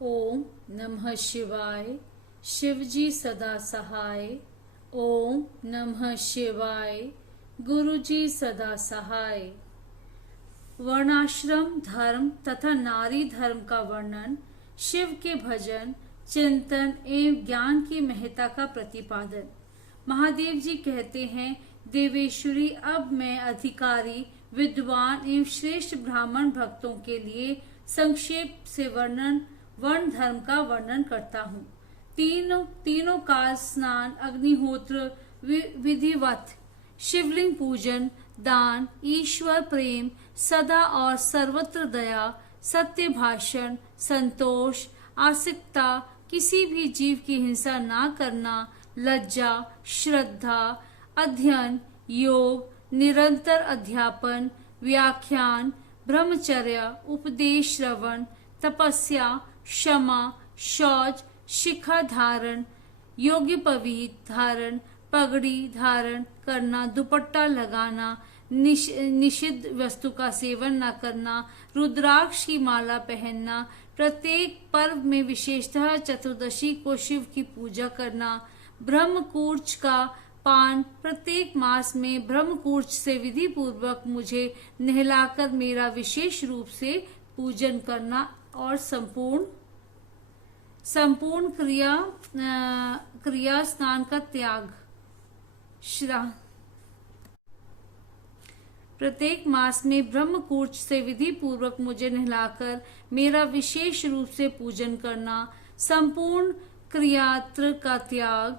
ओम नमः शिवाय। शिवजी सदा सहाय। ओम नमः शिवाय। गुरुजी सदा सहाय। वर्णाश्रम धर्म तथा नारी धर्म का वर्णन, शिव के भजन, चिंतन एवं ज्ञान की महत्ता का प्रतिपादन। महादेव जी कहते हैं, देवेश्वरी, अब मैं अधिकारी, विद्वान एवं श्रेष्ठ ब्राह्मण भक्तों के लिए संक्षेप से वर्ण धर्म का वर्णन करता हूँ। तीनों काल स्नान, अग्निहोत्र विधिवत, शिवलिंग पूजन, दान, ईश्वर प्रेम, सदा और सर्वत्र दया, सत्य भाषण, संतोष, आस्तिकता, किसी भी जीव की हिंसा ना करना, लज्जा, श्रद्धा, अध्ययन, योग, निरंतर अध्यापन, व्याख्यान, ब्रह्मचर्य, उपदेश श्रवण, तपस्या, क्षमा, शौच, शिखा धारण, योग्य पवीत धारण, पगड़ी धारण करना, दुपट्टा लगाना, निषिद्ध वस्तु का सेवन न करना, रुद्राक्ष की माला पहनना, प्रत्येक पर्व में विशेषतः चतुर्दशी को शिव की पूजा करना, ब्रह्मकूर्च का पान, प्रत्येक मास में ब्रह्मकूर्च से विधि पूर्वक मुझे नहलाकर मेरा विशेष रूप से पूजन करना और संपूर्ण क्रिया स्नान का त्याग। प्रत्येक मास में ब्रह्मकूर्च से विधि पूर्वक मुझे नहलाकर मेरा विशेष रूप से पूजन करना, संपूर्ण क्रियात्र का त्याग,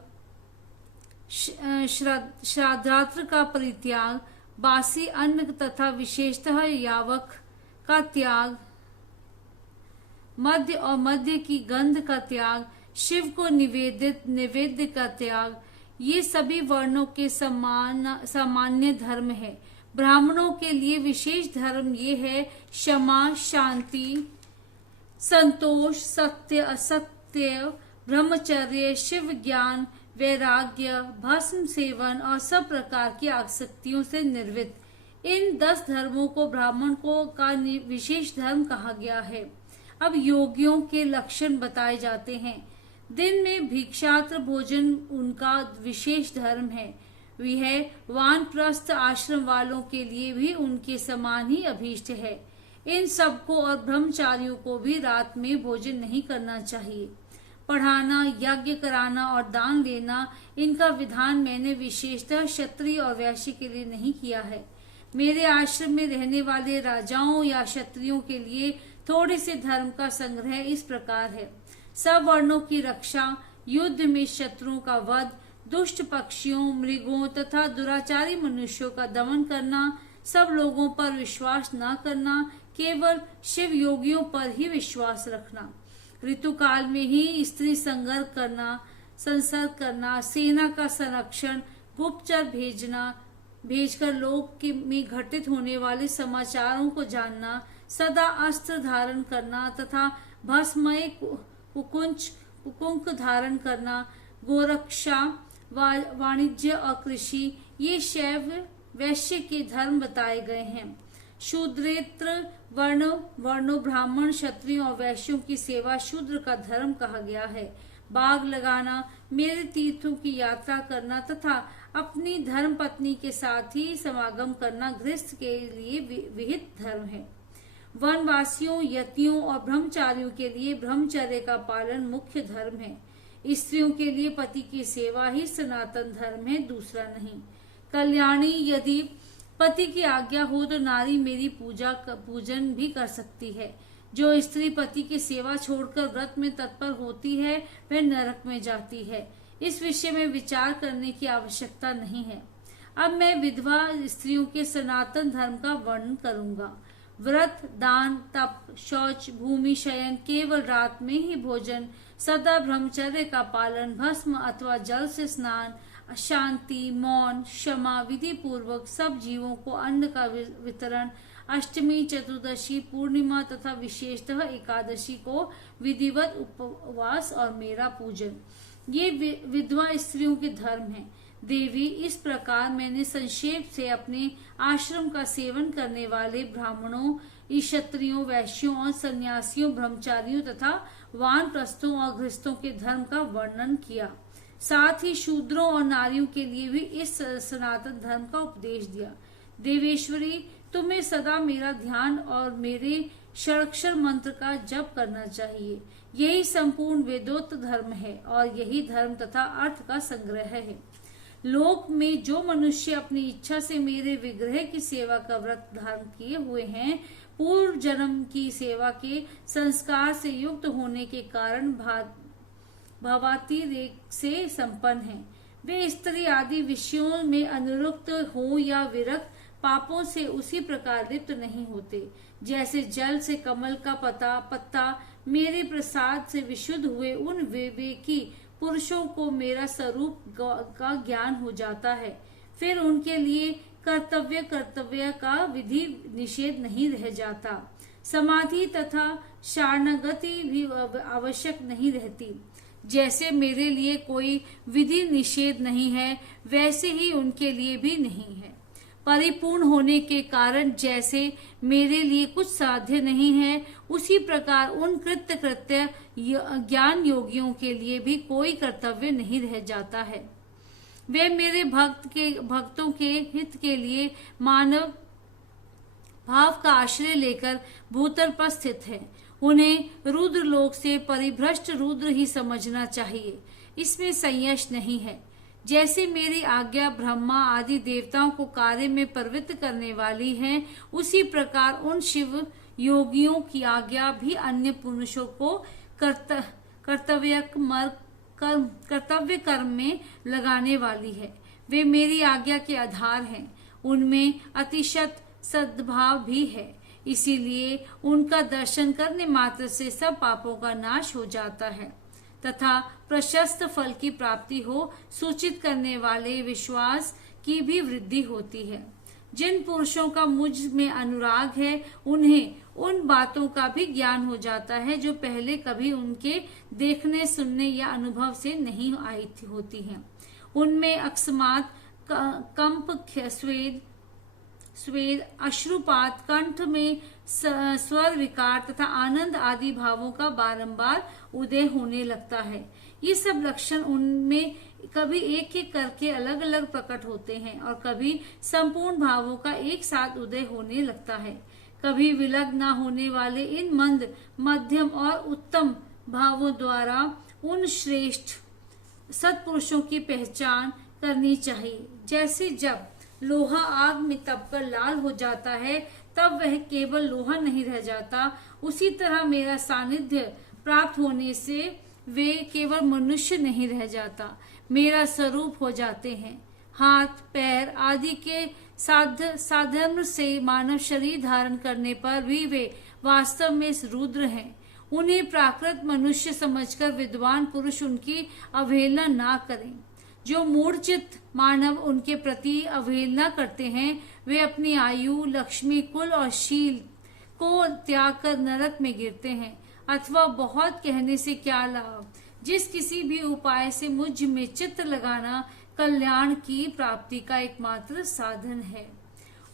श्राद्धात्र का परित्याग, बासी अन्न तथा विशेषतः यावक का त्याग, मध्य और मध्य की गंध का त्याग, शिव को निवेद्य का त्याग, ये सभी वर्णों के सामान्य धर्म है। ब्राह्मणों के लिए विशेष धर्म ये है: क्षमा, शांति, संतोष, सत्य, असत्य, ब्रह्मचर्य, शिव ज्ञान, वैराग्य, भस्म सेवन और सब प्रकार की आसक्तियों से निर्वृत्त। इन 10 धर्मों को ब्राह्मण का विशेष धर्म कहा गया है। अब योगियों के लक्षण बताए जाते हैं। दिन में भिक्षात्र भोजन उनका विशेष धर्म है। वह वानप्रस्थ आश्रम वालों के लिए भी उनके समान ही अभीष्ट है। इन सबको और ब्रह्मचारियों को भी रात में भोजन नहीं करना चाहिए। पढ़ाना, यज्ञ कराना और दान लेना, इनका विधान मैंने विशेषतः क्षत्रिय और वैश्य के लिए नहीं किया है। मेरे आश्रम में रहने वाले राजाओं या क्षत्रियों के लिए थोड़े से धर्म का संग्रह इस प्रकार है: सब वर्णों की रक्षा, युद्ध में शत्रुओं का वध, दुष्ट पक्षियों, मृगों तथा दुराचारी मनुष्यों का दमन करना, सब लोगों पर विश्वास न करना, केवल शिव योगियों पर ही विश्वास रखना, ऋतुकाल में ही स्त्री संसर्ग करना, सेना का संरक्षण, गुप्तचर भेजकर लोक में घटित होने वाले समाचारों को जानना, सदा अस्त्र धारण करना तथा भस्मय कुकुंक धारण करना, गोरक्षा, वाणिज्य और कृषि, ये शैव वैश्य के धर्म बताए गए हैं। शूद्रेतर वर्णों ब्राह्मण, क्षत्रिय और वैश्यों की सेवा शूद्र का धर्म कहा गया है। बाग लगाना, मेरे तीर्थों की यात्रा करना तथा अपनी धर्म पत्नी के साथ ही समागम करना गृहस्थ के लिए विहित धर्म है। वनवासियों, यतियों और ब्रह्मचारियों के लिए ब्रह्मचर्य का पालन मुख्य धर्म है। स्त्रियों के लिए पति की सेवा ही सनातन धर्म है, दूसरा नहीं। कल्याणी, यदि पति की आज्ञा हो तो नारी मेरी पूजन भी कर सकती है। जो स्त्री पति की सेवा छोड़कर व्रत में तत्पर होती है वह नरक में जाती है। इस विषय में विचार करने की आवश्यकता नहीं है। अब मैं विधवा स्त्रियों के सनातन धर्म का वर्णन करूंगा। व्रत, दान, तप, शौच, भूमि शयन, केवल रात में ही भोजन, सदा ब्रह्मचर्य का पालन, भस्म अथवा जल से स्नान, शांति, मौन, क्षमा, विधि पूर्वक सब जीवों को अन्न का वितरण, अष्टमी, चतुर्दशी, पूर्णिमा तथा विशेषतः एकादशी को विधिवत उपवास और मेरा पूजन, ये विधवा स्त्रियों के धर्म हैं। देवी, इस प्रकार मैंने संक्षेप से अपने आश्रम का सेवन करने वाले ब्राह्मणों, क्षत्रियों, वैश्यों और सन्यासियों, ब्रह्मचारियों तथा वानप्रस्थों और गृहस्थों के धर्म का वर्णन किया। साथ ही शूद्रों और नारियों के लिए भी इस सनातन धर्म का उपदेश दिया। देवेश्वरी, तुम्हें सदा मेरा ध्यान और मेरे षडाक्षर मंत्र का जप करना चाहिए। यही संपूर्ण वेदोक्त धर्म है और यही धर्म तथा अर्थ का संग्रह है। लोक में जो मनुष्य अपनी इच्छा से मेरे विग्रह की सेवा का व्रत धारण किए हुए हैं, पूर्व जन्म की सेवा के संस्कार से युक्त होने के कारण भावातिरेक से संपन्न हैं। वे स्त्री आदि विषयों में अनुरक्त हो या विरक्त, पापों से उसी प्रकार लिप्त नहीं होते जैसे जल से कमल का पत्ता मेरे प्रसाद से विशुद्ध हुए उन विवेकी पुरुषों को मेरा स्वरूप का ज्ञान हो जाता है। फिर उनके लिए कर्तव्य का विधि निषेध नहीं रह जाता। समाधि तथा शरणागति भी आवश्यक नहीं रहती। जैसे मेरे लिए कोई विधि निषेध नहीं है, वैसे ही उनके लिए भी नहीं है। परिपूर्ण होने के कारण जैसे मेरे लिए कुछ साध्य नहीं है, उसी प्रकार उन कृत्य ज्ञान योगियों के लिए भी कोई कर्तव्य नहीं रह जाता है। वे मेरे भक्तों के हित के लिए मानव भाव का आश्रय लेकर भूतल पर स्थित है। उन्हें रुद्र लोक से परिभ्रष्ट रुद्र ही समझना चाहिए, इसमें संशय नहीं है। जैसे मेरी आज्ञा ब्रह्मा आदि देवताओं को कार्य में प्रवृत्त करने वाली है, उसी प्रकार उन शिव योगियों की आज्ञा भी अन्य पुरुषों को कर्तव्य कर्म में लगाने वाली है। वे मेरी आज्ञा के आधार हैं, उनमें अतिशत सद्भाव भी है, इसीलिए उनका दर्शन करने मात्र से सब पापों का नाश हो जाता है तथा प्रशस्त फल की प्राप्ति हो सूचित करने वाले विश्वास की भी वृद्धि होती है। जिन पुरुषों का मुझ में अनुराग है, उन्हें उन बातों का भी ज्ञान हो जाता है जो पहले कभी उनके देखने, सुनने या अनुभव से नहीं आई होती हैं। उनमें अकस्मात कंप, स्वेद, अश्रुपात, कंठ में स्वर विकार तथा आनंद आदि भावों का बारंबार उदय होने लगता है। ये सब लक्षण उनमें कभी एक एक करके अलग अलग प्रकट होते हैं और कभी संपूर्ण भावों का एक साथ उदय होने लगता है। कभी विलग न होने वाले इन मंद, मध्यम और उत्तम भावों द्वारा उन श्रेष्ठ सत्पुरुषों की पहचान करनी चाहिए। जैसे जब लोहा आग में तपकर लाल हो जाता है, तब वह केवल लोहा नहीं रह जाता, उसी तरह मेरा सानिध्य प्राप्त होने से वे केवल मनुष्य नहीं रह जाता, मेरा स्वरूप हो जाते हैं। हाथ, पैर आदि के साधन से मानव शरीर धारण करने पर भी वे वास्तव में रुद्र हैं। उन्हें प्राकृत मनुष्य समझकर विद्वान पुरुष उनकी अवहेलना ना करें। जो मूढ़चित्त मानव उनके प्रति अवहेलना करते हैं, वे अपनी आयु, लक्ष्मी, कुल और शील को त्याग कर नरक में गिरते हैं। अथवा बहुत कहने से क्या लाभ, जिस किसी भी उपाय से मुझ में चित्त लगाना कल्याण की प्राप्ति का एकमात्र साधन है।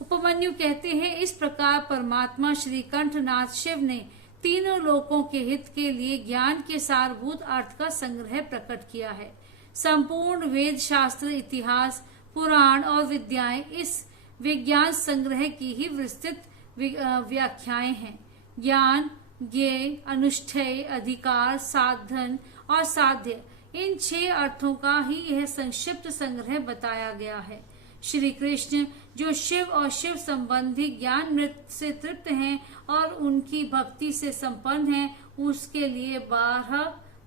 उपमन्यु कहते हैं, इस प्रकार परमात्मा श्री कंठनाथ शिव ने तीनों लोकों के हित के लिए ज्ञान के सारभूत अर्थ का संग्रह प्रकट किया है। संपूर्ण वेद, शास्त्र, इतिहास, पुराण और विद्याएं इस विज्ञान संग्रह की ही विस्तृत व्याख्याएं हैं। ज्ञान, ज्ञेय, अनुष्ठेय, अधिकार, साधन और साध्य, इन 6 अर्थों का ही यह संक्षिप्त संग्रह बताया गया है। श्री कृष्ण जो शिव और शिव संबंधी ज्ञान मृत से तृप्त हैं और उनकी भक्ति से संपन्न हैं, उसके लिए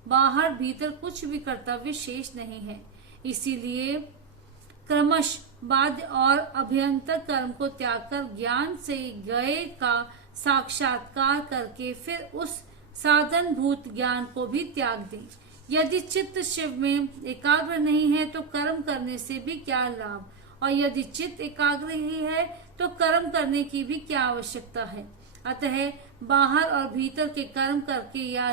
बाहर भीतर कुछ भी कर्तव्य शेष नहीं है। इसीलिए क्रमश बाध्य और अभ्यंतर कर्म को त्याग कर ज्ञान से गए का साक्षात्कार करके फिर उस साधन भूत ज्ञान को भी त्याग दें। यदि चित्त शिव में एकाग्र नहीं है तो कर्म करने से भी क्या लाभ, और यदि चित्त एकाग्र ही है तो कर्म करने की भी क्या आवश्यकता है। अतः बाहर और भीतर के कर्म करके या